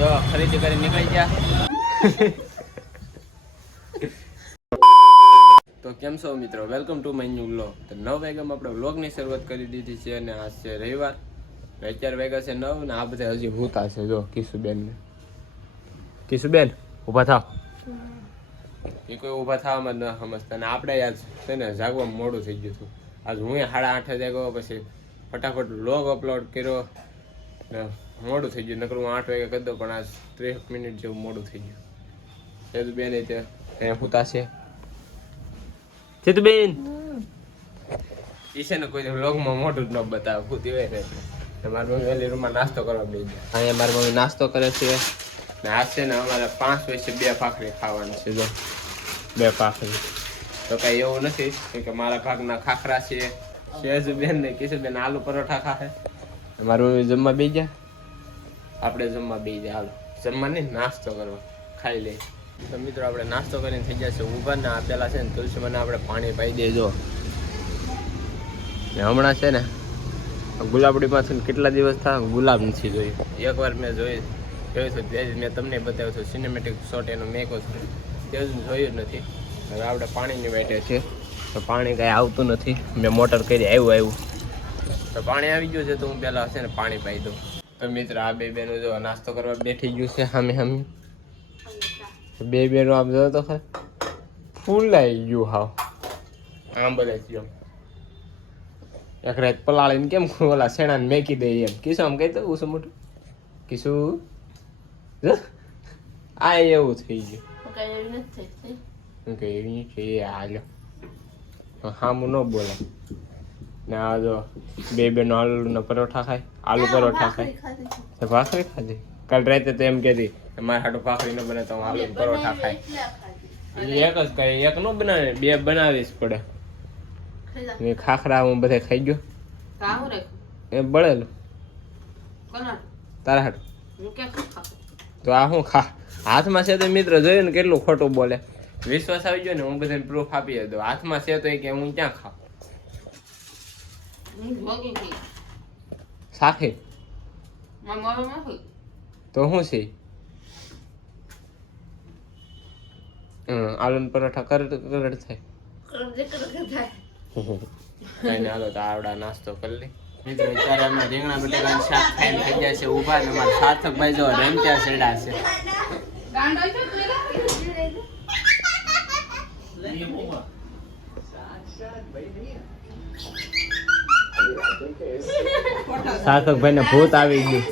જો ખરીદી કરી નીકળી ગયા. તો કેમ છો મિત્રો, welcome to my new vlog. તો 9 વાગ્યામાં આપણે વ્લોગની શરૂઆત કરી દીધી છે અને આજ છે રવિવાર. અત્યારે વાગ્યા છે 9 ને આ બધા હજી ભૂતા છે. જો કિશુબેન ઊભા થાવ. એ કોઈ ઊભા થવામાં ન સમજતા ને આપણે આજ છે ને જાગવામાં મોડું થઈ ગયું હતું. આજ હું 8:30 જાગ્યો, પછી ફટાફટ વ્લોગ અપલોડ કર્યો ને મોડું થઈ ગયું. નકરું હું 8 વાગે કરી દઉં પણ આજ 30 મિનિટ જેવું મોડું થઈ ગયું. સેતુબેન ત્યાં ભૂતા છે. સેતુબેન એ છે ને કોઈ વ્લોગમાં મોટું જ ન બતાવે, ભૂતી હોય ને. મારી મમ્મી વહેલી રૂમમાં નાસ્તો કરવા બેસી ગયા. અહીંયા મારી મમ્મી નાસ્તો કરે છે ને આજ છે ને અમારે 5 વચ્ચે 2 ભાખરી ખાવાની છે. જો 2 ભાખરી તો કાંઈ એવું નથી કે મારા ભાગના ખાખરા છે. સેજુબેન ને કિશુબેન આલુ પરોઠા ખાશે. મારી મમ્મી જમવા બેસી ગયા, આપણે જમવા બેસી ગયા. હાલો જમવા નહીં, નાસ્તો કરવા ખાઈ લઈએ. તો મિત્રો આપણે નાસ્તો કરીને થઈ ગયા છે ઊભા ને આપેલા છે ને તુલસી મને આપણે પાણી પાઈ દેજો. ને હમણાં છે ને ગુલાબડીમાંથી કેટલા દિવસ થાય ગુલાબ નથી જોયું. એકવાર મેં જોયું હતું, મેં તમને બતાવ્યું હતું સિનેમેટિક શોટ એનો મેકો છે, તે જોયું જ નથી. હવે આપણે પાણીની વાટે છે તો પાણી કાંઈ આવતું નથી. મેં મોટર કરી આવ્યું તો પાણી આવી ગયું છે તો હું પહેલાં છે ને પાણી પાઈ દઉં. તો મિત્ર આ બે બેનો જો નાસ્તો કરવા બેઠી ગયું છે સામે. બે બેનો આમ જો તો ખરે ફૂલાઈ ગયું હાવ આમ બધા ગયો. એક રાત પલાળીને કેમ ઓલા શેણાને મેકી દે એમ. કિશુ આમ કહી દઉં ઉસું મોટું કિશુ આ એવું થઈ ગયું. એવી છે હાલો હામું ન બોલે ને. આ જો બે બેનો આલુના પરોઠા ખાય, આલુ પરોઠા ખાય. ભાખરી ખાધી કાલ રાતે તો એમ કહેતી મારે હાટું ભાખરી ન બને તો હું આલુ પરોઠા ખાય. એક જ કઈ એક ન બનાવે, 2 બનાવીશ પડે. ખાખરા હું બધા ખાઈ ગયો એ બળેલું તારા હાટું. તો આ શું ખા હાથમાં છે તો મિત્ર જોયું ને કેટલું ખોટું બોલે. વિશ્વાસ આવી ગયો ને હું બધાને પ્રૂફ આપી દઉં. હાથમાં છે તો એ કે હું ક્યાં ખાવ. સાખી તો શું છે આલુ પરોઠા કરડ થાય. કઈ ને હાલો તો આવડા નાસ્તો કરી લે. મિત્રો અત્યારે અમે રીંગણા બટેકાનું શાક ખાઈને થઈ ગયા છે ઊભા ને અમારા સાર્થકભાઈ જો રમત્યા સેડા છે. સાર્થકભાઈ ને ભૂત આવી ગયું.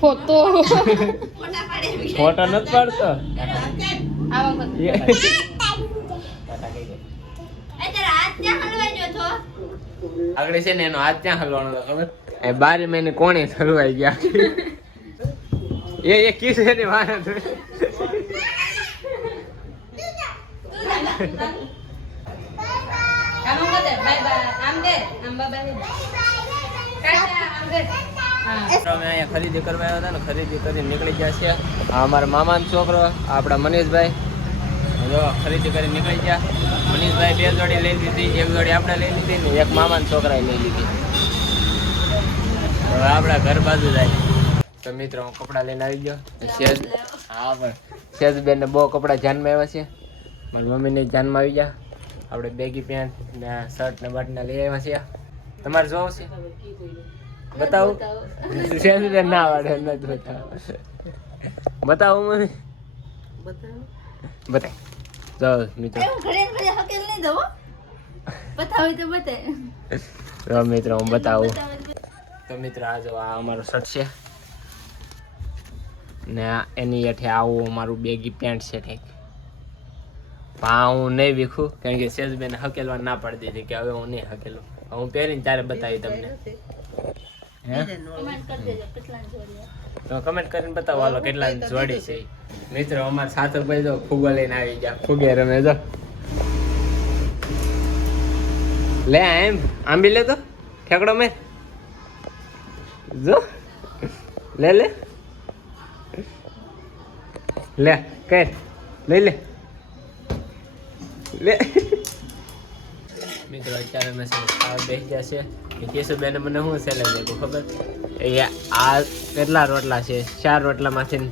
ફોટો નથી પાડતો. આગળ છે ને એનો હાથ ક્યાં હલવાનો ખબર? 12 મહિને કોણે હલવાઈ ગયા. એ કિસ એની વાત અમે અહીંયા ખરીદી કરવા આવ્યા હતા ને ખરીદી કરી નીકળી ગયા છે. આ અમારા મામાનો છોકરો આપણા મનીષભાઈ જો ખરીદી કરી નીકળી ગયા. મનીષભાઈ 2 જોડી લઈ લીધી, 1 જોડી આપણે લઈ લીધી ને 1 મામાના છોકરાએ લઈ લીધી. હવે આપણા ઘર બાજુ જાય. તો મિત્રો હું કપડાં લઈને આવી ગયો. હા પણ સેજબેનને બહુ કપડાં ધ્યાનમાં આવ્યા છે. મારી મમ્મીને ધ્યાનમાં આવી ગયા. આપણે બેગી પેન્ટ ને શર્ટ ને બટના લઈ આવ્યા છીએ. તમારે જોવું છે બતાવું? સેજબેન ના આવડે નથી બતાવું મમ્મી બતાય. જો મિત્રો મિત્રો હું બતાવું. તો મિત્રો આ જો આ અમારો શર્ટ છે ને એની હેઠે આવું અમારું બેગી પેન્ટ છે કંઈક. હા હું નહીં વીખું કારણ કે સેજબેન હકેલવા ના પાડી દીધી કે હવે હું નહીં હકેલું. હું પહેરીને ત્યારે બતાવી તમને. તો કમેન્ટ કરીને બતાવો હાલો કેટલા જોડી છે. મિત્રો અમારા સાર્થકભાઈ જો ફુગો લઈને આવી ગયા. ફુગે રમે જો લે એમ આંબી લે તો ઠેકડો મેં જો લે લે લે કર લઈ લે લે મિત્રો અત્યારે અમે ખાવા બેસી જશે કેશુબેન મને શું સેલેડ આપ્યું ખબર એ આ કેટલા રોટલા છે 4 રોટલામાંથી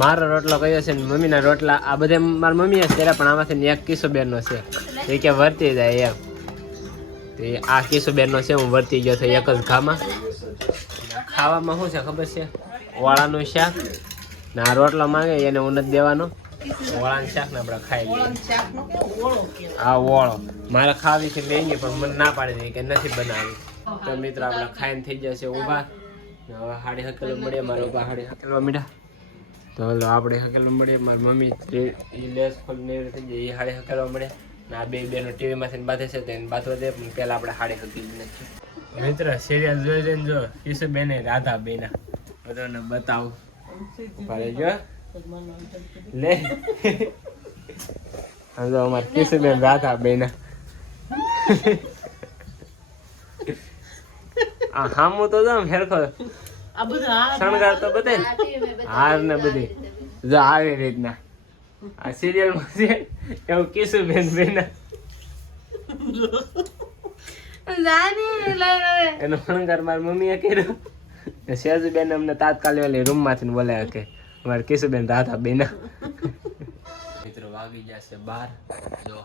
મારો રોટલો કયો છે ને મમ્મીના રોટલા આ બધા મારી મમ્મીએ કર્યા પણ આમાંથી એક કેશુબેનનો છે એ કે વર્તી જાય એમ તો આ કેશુબેનનો છે હું વર્તી ગયો છું એક જ ઘામાં ખાવામાં શું છે ખબર છે ઓળાનું શાક ને આ રોટલો માંગે એને હું નથી દેવાનો ઓળાનું શાક ને આપણે ખાઈ લઈએ આ ઓળો મારે ખાવી છે લઈ ગઈ પણ મને ના પાડી દે કે નથી બનાવી તો મિત્રો આપણે ખાઈને થઈ જશે ઊભા હવે હાડી હકેલો મળીએ મારા ઊભા હાડી હકેલવા મીઠા તો હલો આપણે હકેલવા મળીએ મારી મમ્મી એ લેસ ખોલીને એવી થઈ જાય એ હાડી હકેલવા મળે ને આ બે બેનો ટીવીમાંથી બાંધે છે તો એને બાંધવા દે પણ પહેલાં આપણે હાડી હકી નાખીએ મિત્ર સિરિયલ જોઈ જઈને જો કેશુબેન રાધા બેના બધાને બતાવું ભારે જો લે જો અમારે કેશુબેન રાધા બેના આ હામું તો જામ હેરખો શણગાર તો બધે હાર ને બધી જો આવી રીતના આ સિરિયલમાં છે એવું કેશુબેન બેના એનો શણગાર મારી મમ્મીએ કર્યો સેજુબેન અમને તાત્કાલિક વાલી રૂમ માંથી બોલાયા કે અમારે કેશુબેન રાધા બેના મિત્રો વાગી જશે 12 જો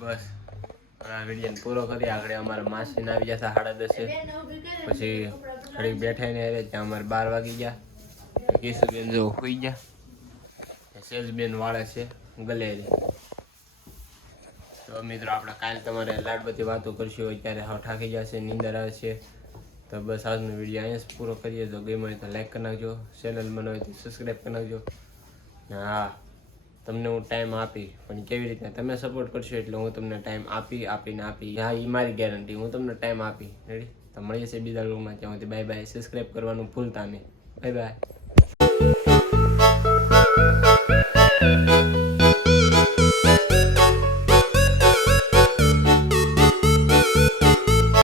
બસ આ વિડીયો પૂરો કરી આગળ અમારા માસીને આવી જશે 10:30 પછી ઘડી બેઠા ને ત્યાં અમારે 12 વાગી ગયા કેશુબેન જો સુઈ ગયા સેજબેન વાળે છે ગલેરી તો મિત્રો આપણે કાલે તમારે લાડબત્તી વાતો કરશું અત્યારે હાવ થાકી જશે નીંદર આવે છે તો બસ આજનો વિડીયો અહીંયા જ પૂરો કરીએ તો ગમે હોય તો લાઈક કરી નાખજો ચેનલમાં ન હોય તો સબસ્ક્રાઈબ કરી નાખજો હા તમને હું ટાઈમ આપી પણ કેવી રીતે તમે સપોર્ટ કરશો એટલે હું તમને ટાઈમ આપી હા એ મારી ગેરંટી હું તમને ટાઈમ આપી રેડી તો મળીએ છીએ બીજા લોકોમાં ત્યાં બાય બાય સબસ્ક્રાઈબ કરવાનું ભૂલતા નહીં બાય બાય